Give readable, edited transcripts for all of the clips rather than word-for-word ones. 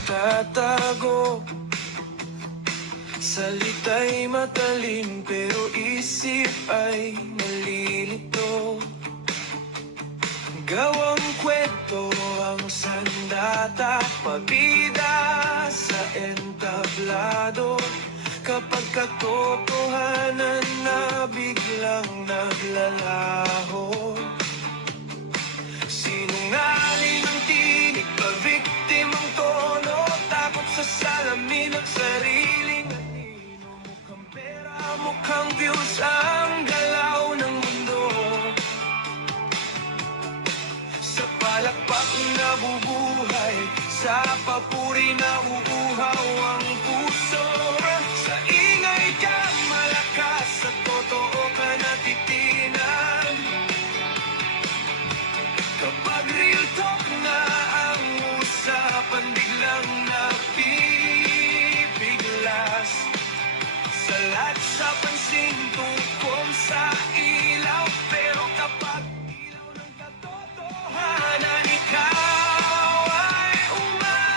nagtatago. Salita'y matalim pero isip ay nalilito. Gawang kwento ang sandata, pabida sa entablado. Kapag katotohanan na biglang naglalaho. Sinungaling ang tinig, pa-victim ang tono. Takot sa salamin ang sariling anino. Mukhang pera, mukhang views ang galaw ng mundo. Sa palakpak na bubuhay, sa papuri na uuhaw ang puso. Sa ingay ka malakas, sa totoo ka natitinan. Kapag real talk na ang usapan, biglang napipiglas. Salat sa pansin tungkol sa ilaw, pero kapag ilaw ng katotohanan, ikaw ay umayaw.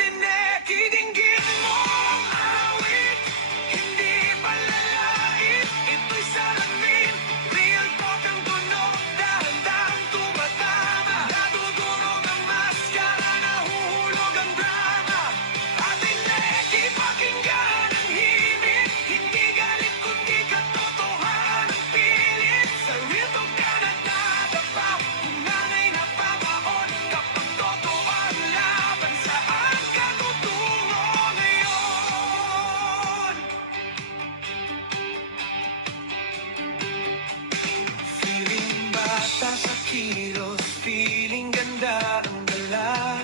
Tinekidinggin mo ang awit, hindi palalait, ito'y salamin. Real talk ang tunog, dahan-dahang tumatama. Nadudurog ang maskara, nahuhulog ang drama. Pakinggan ang himig, hindi galit kundi katotohanan ang pilit. Sa real talk ka nagtatapaw, umanay napapaon. Kapag totoo ang laban, saan ka tutungo ngayon? Feeling bata sa kilos, feeling ganda ang dala.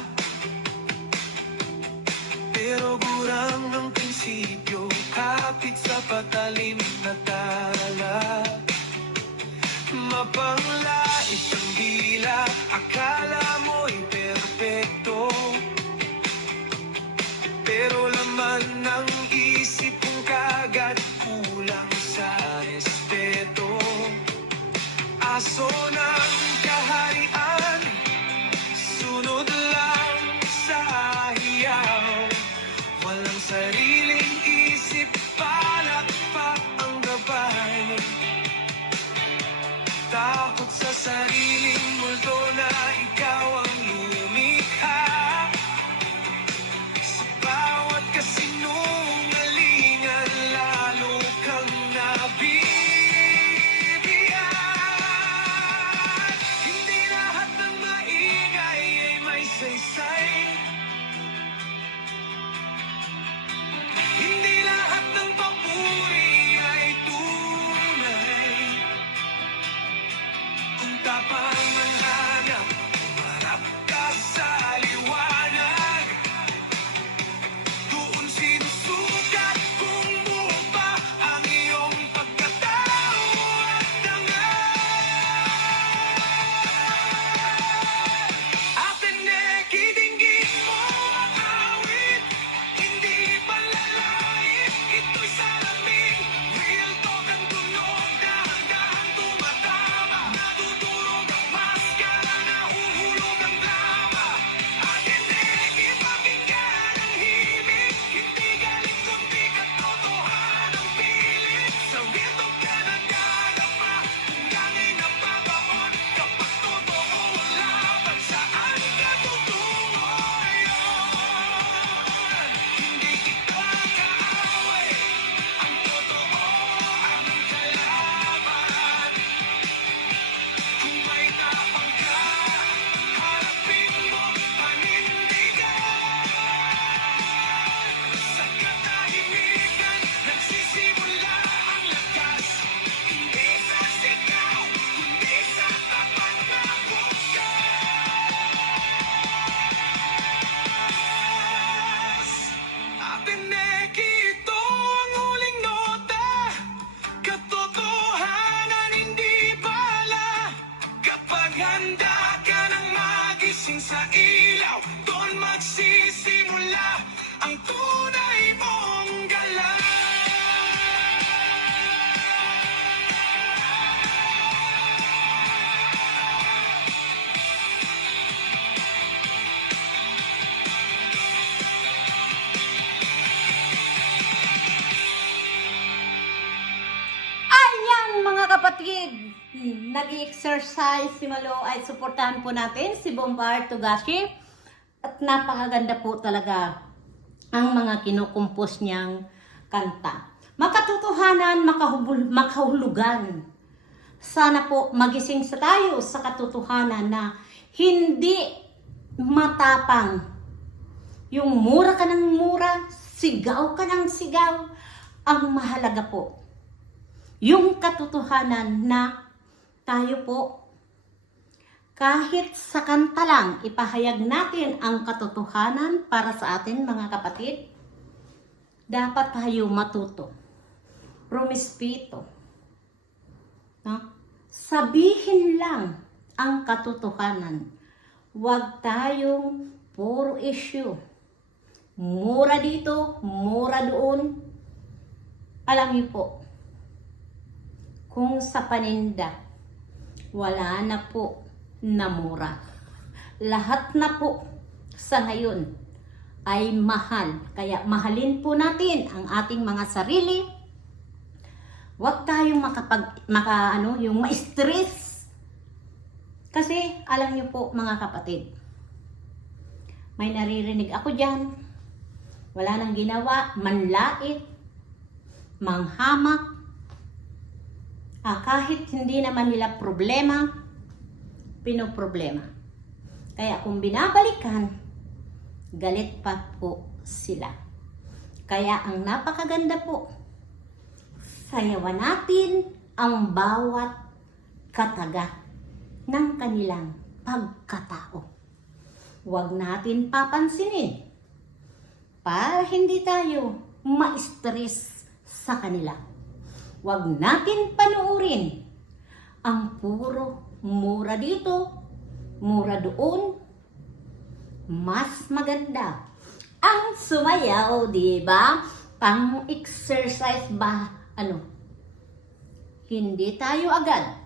Pero gurang ng prinsipyo, kapit sa patalim na tala. Mapanglait ang dila, akala mo'y perpekto. Pero laman ng isip kong kagad kulang sa respeto. Aso ng kaharian, sunod lang sa hiyaw. Walang sariling isip, palakpak ang gabay. Takot sa sariling multo na ikaw ang lumikha. Sa bawat kasinungalingan, lalo kang nabibigyan. Hindi lahat ng maingay ay may saysay. Hindi lahat ng papuri ay tunay. Kung tapang ang hanap, umarap ka sa liwanag. Doon sinusukat kung buo pa ang iyong pagkatao at dangal. Atin ekidinggin mo ang awit, hindi palalait, ito'y salamin. Real talk ang tunog, dahan-dahang tumatama. Nadudurog ang maskara. nag-exercise si Malo ay suportahan po natin si Bombard Togashi. At napakaganda po talaga ang mga kinukumpos niyang kanta. Makatotohanan, makahulugan. Sana po magising sa tayo sa katotohanan na hindi matapang. Yung mura ka ng mura, sigaw ka ng sigaw. Ang mahalaga po, yung katotohanan na tayo po, kahit sa kanta lang, ipahayag natin ang katotohanan para sa atin mga kapatid. Dapat tayo matuto, rumispito. No? Sabihin lang ang katotohanan. Huwag tayong puro issue. Mura dito, mura doon. Alam niyo po, kung sa paninda, wala na po na mura. Lahat na po sa ngayon ay mahal. Kaya mahalin po natin ang ating mga sarili. Huwag tayong yung ma-stress. Kasi alam niyo po mga kapatid, may naririnig ako dyan, wala nang ginawa, manlait, manghamak, kahit hindi naman nila problema, pinoproblema. Kaya kung binabalikan, galit pa po sila. Kaya ang napakaganda po, sayawan natin ang bawat kataga ng kanilang pagkatao. Huwag natin papansinin para hindi tayo ma-stress sa kanila. Huwag natin panuurin ang puro mura dito, mura doon. Mas maganda ang sumayaw, di ba? Pang-exercise ba? Hindi tayo agad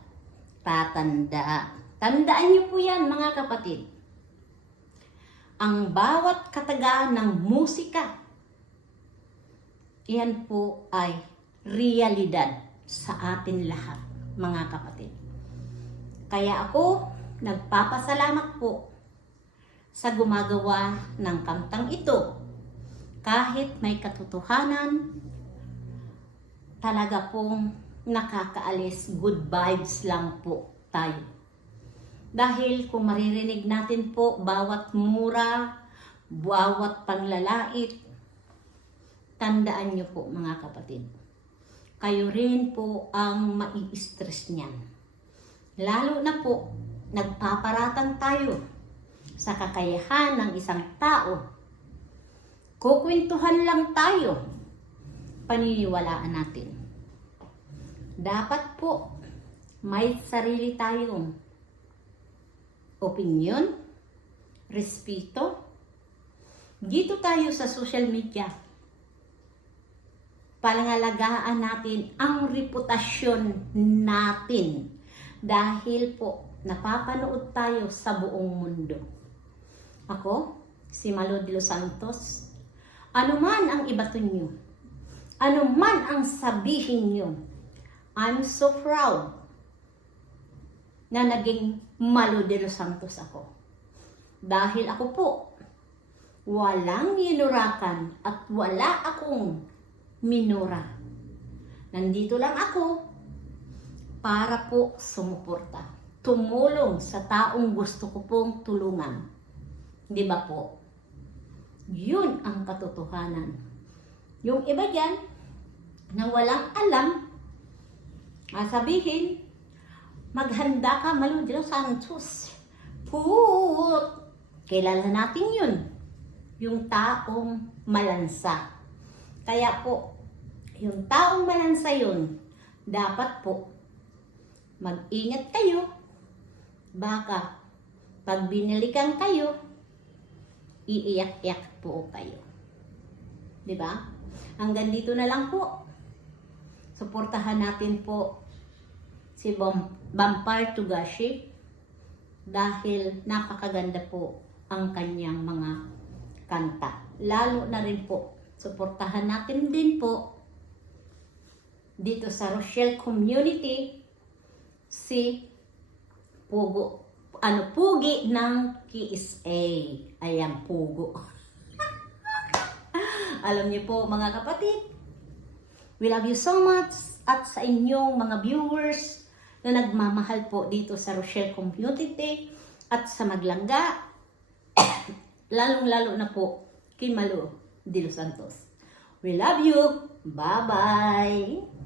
tatanda. Tandaan niyo po yan mga kapatid. Ang bawat kataga ng musika, yan po ay realidad sa atin lahat, mga kapatid. Kaya ako, nagpapasalamat po sa gumagawa ng kantang ito. Kahit may katotohanan, talaga pong nakakaalis, good vibes lang po tayo. Dahil kung maririnig natin po bawat mura, bawat panglalait, tandaan nyo po mga kapatid, kayo rin po ang mai-stress niyan. Lalo na po, nagpaparatang tayo sa kakayahan ng isang tao. Kukwentuhan lang tayo, paniniwalaan natin. Dapat po, may sarili tayong opinion, respeto. Dito tayo sa social media, palangalagaan natin ang reputasyon natin. Dahil po, napapanood tayo sa buong mundo. Ako, si Malo de los Santos, ano man ang ibato nyo, ano man ang sabihin nyo, I'm so proud na naging Malo de los Santos ako. Dahil ako po, walang inurakan at wala akong minura. Nandito lang ako para po sumuporta, tumulong sa taong gusto ko pong tulungan. Di ba po? Yun ang katotohanan. Yung iba dyan, na walang alam, sabihin, maghanda ka, Malo de los Santos. Put! Kilala natin yun. Yung taong malansa. Kaya po, yung taong malansa yun, dapat po, mag-ingat kayo. Baka, pag binilikan kayo, iiyak-iyak po kayo. Diba? Hanggang dito na lang po. Suportahan natin po si Bombard Togashi dahil napakaganda po ang kanyang mga kanta. Lalo na rin po, suportahan natin din po dito sa Rochelle Community si Pugo. Pugi ng KSA. Ayan, Pugo. Alam niyo po mga kapatid, we love you so much at sa inyong mga viewers na nagmamahal po dito sa Rochelle Community at sa Maglangga, lalong-lalo na po kay Malu de los Santos. We love you. Bye-bye.